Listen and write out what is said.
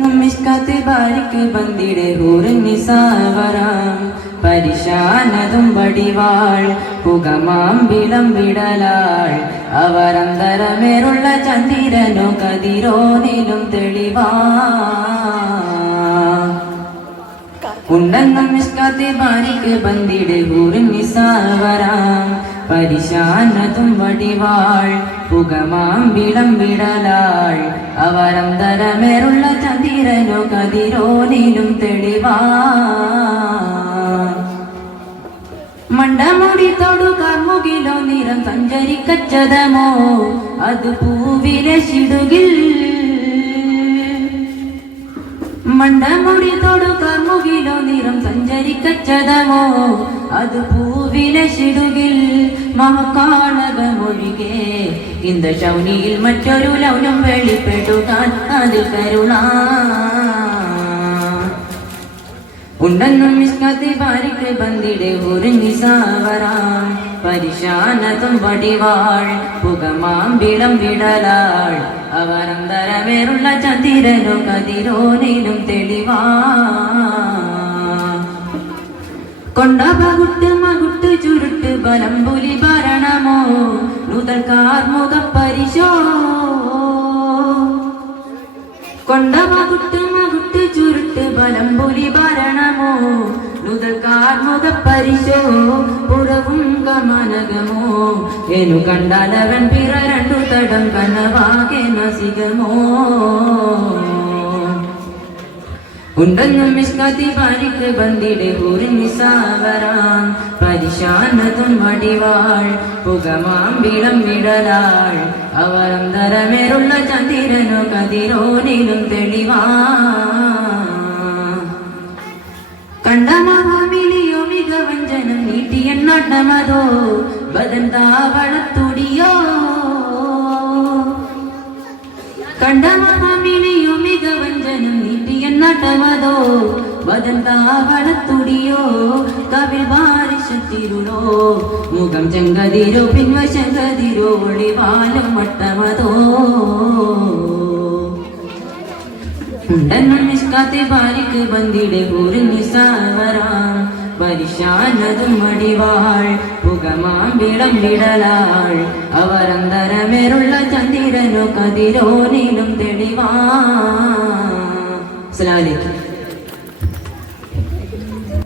മിഷ്കാത്ത് ബാരിക്ക് ബന്ദിടെ ഹൂറിനിസാവറാം. പരിശാനതും വടിവാൾ പുകമാം വിളം വിടലാൾ അവരന്തരമേറുള്ള ചന്ദ്രനോ കതിരോനിലും തെളിവാ. ഉണ്ടെന്നും മിഷ്കാത്തെ ബാരിക്ക് ബന്ദിടെ ഹൂറിനിസാവറാം. പരിശാനതും വടിവാൾ പുകമാം വിടലാൾ. വിടലാൾ അവരന്തരമേറുള്ള ചന്ദ്രനോ കതിരോനിലും തെളിവാ. മണ്ടമുടി തൊടു കർമുകിലോ നിറം സഞ്ചരിക്കച്ചതമോ? അത് പൂവിലെ ശിടുകിൽ. മണ്ടമുടി തൊടു കർമുകിലോ നിറം സഞ്ചരിക്കച്ചതമോ? അത് പൂവിലെ ശിടുകിൽ. മഹക്കാളകമൊഴികെ ഇന്ത ശൗനിയിൽ മറ്റൊരു ലൗനം വെളിപ്പെടുകാൻ അതിൽ കരുണ. ഉണ്ടെന്നും മിസ്കത്തെ പാരിക്ക് ബന്ദിടെ ഉറിഞ്ഞി സാവറാം പരിശാനതും വടിവാൾ. പുകമാമ്പിളം വിടലാൾ. അവരന്തരമേറുള്ള ചതിരനോ കതിരോനിലും തെളിവാ കൊണ്ട പകുട്ട് മകുട്ട് ചുരുട്ട് ബലം പുലി ഭരണമോ? നുതൽ കാർമുഖ പരിശോ? കൊണ്ട മകുട്ട് ചുരുട്ട് ബലം പുലി ഭരണമോ? നുതൽ കാർമുഖ പരിശോ? പുറവും കമനകമോ? എനു കണ്ടാലവൻ പിറ രണ്ടു തടം കനവാകെ നസികമോ? ഉണ്ടെന്നും മിസ്കാത്തി പാലിക്ക് ബന്ദിടെ ഊരിനിസാവറാം പരിശാനതും വടിവാൾ പുകമാമ്പിളം വിടലാൾ. അവരന്തരമേറുള്ള ചന്ദ്രനോ കതിരോനിലും തെളിവാ കണ്ട മഹാമിലിയോ മികവഞ്ചനം നടമതോ ബദൻ താവളത്തുടിയോ. കണ്ട മഹാമിലിയോ മികവഞ്ചനം നീട്ടിയെണ്ണമതോ ബദൻ താവളത്തുടിയോ കവിൽ ബാരിശത്തിരുളോ മുഖം ചെങ്കതിരോ പിൻവശങ്കതിരോ ഒളിവാലും വട്ടമതോ? ഉണ്ടെന്നും നിഷ്കാത്തെ ബാലിക്ക് ബന്ദിടെ ഊരിൽ നിസാവറാം പരിശാനതും മടിവാൾ പുകമാം വിളം വിടലാൾ. അവരന്തരമേറുള്ള ചന്ദ്രനോ കതിരോനിലും തെളിവാ അസ്സലാമു അലൈക്കും